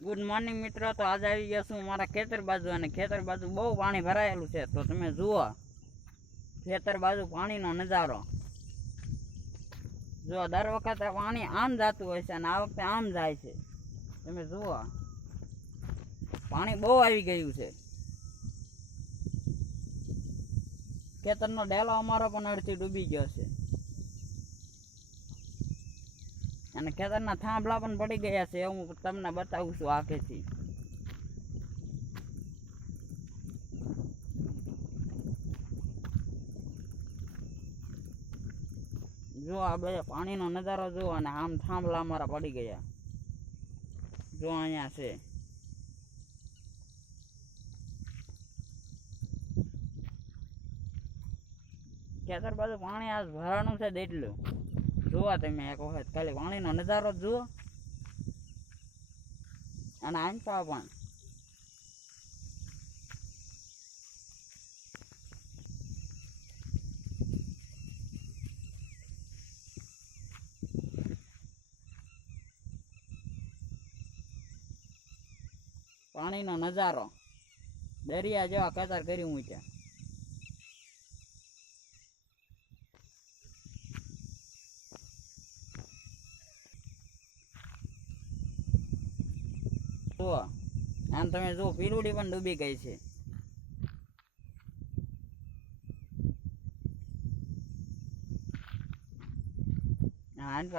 Good morning મિત્રો. તો આજે આવી ગયા છું મારા ખેતર બાજુ અને ખેતર બાજુ બહુ પાણી ભરાયેલું છે. તો તમે જુઓ, ખેતર બાજુ પાણીનો નજારો. જો દર વખતે પાણી આમ જતું હોય છે અને આ વખતે આમ જાય છે. તમે જુઓ, પાણી બહુ આવી ગયું છે. ખેતરનો ડેલો અમારો પણ અડધી ડૂબી ગયો છે. અને ખેતરના થાંભલા પણ પડી ગયા છે, હું તમને બતાવું છું આખેથી. જો આ બે પાણીનો નજારો જુઓ અને આમ થાંભલા અમારા પડી ગયા. જો અહીંયા છે. ખેતર બાજુ પાણી આજ ભરાણું છે દેટલું જુઓ તમે એક વખત ખાલી પાણીનો નજારો જુઓ. અને આંચા પણ. પાણીનો નજારો. દરિયા જેવા કતાર કરી મૂક્યા જુઓ આમ તમે જુઓ પીલુડી પણ ડૂબી ગઈ છે.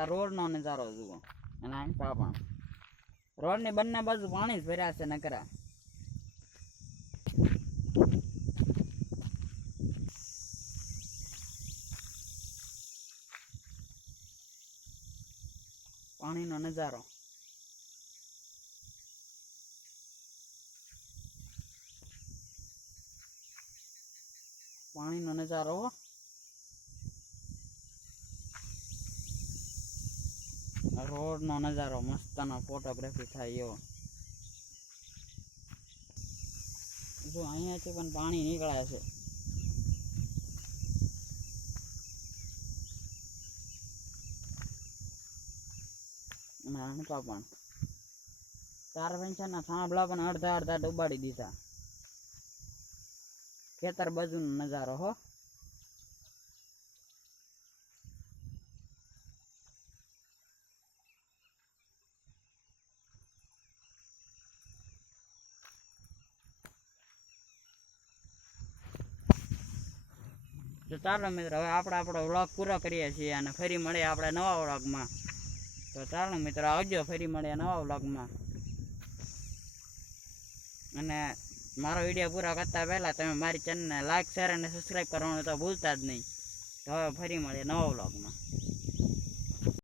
રોડ નો નજારો જુઓ. અને આનપા પણ. રોડની બંને બાજુ પાણી જ ભર્યા છે નકરા. પાણીનો નજારો. પાણીનો નજારો રોડ રોડનો નજારો મસ્તનો ફોટોગ્રાફી થાય એવો. જો અહીંયાથી પણ પાણી નીકળે છે. આણકા પણ. તાર પંચાના થાંભલા પણ અડધા અડધા ડુબાડી દીધા. ખેતર બાજુનો નજારો, હો. તો ચાલો મિત્ર, હવે આપણે આપણો વ્લોગ પૂરો કરીએ છીએ અને ફરી મળીએ આપણે નવા વ્લોગમાં. તો ચાલો મિત્ર, આવજો ફરી મળીએ નવા વ્લોગમાં. અને મારો વીડિયો પૂરો કરતા પહેલાં તમે મારી ચેનલને લાઇક શેર અને સબસ્ક્રાઈબ કરવાનું તો ભૂલતા જ નહીં. તો હવે ફરી મળીએ નવા વ્લોગમાં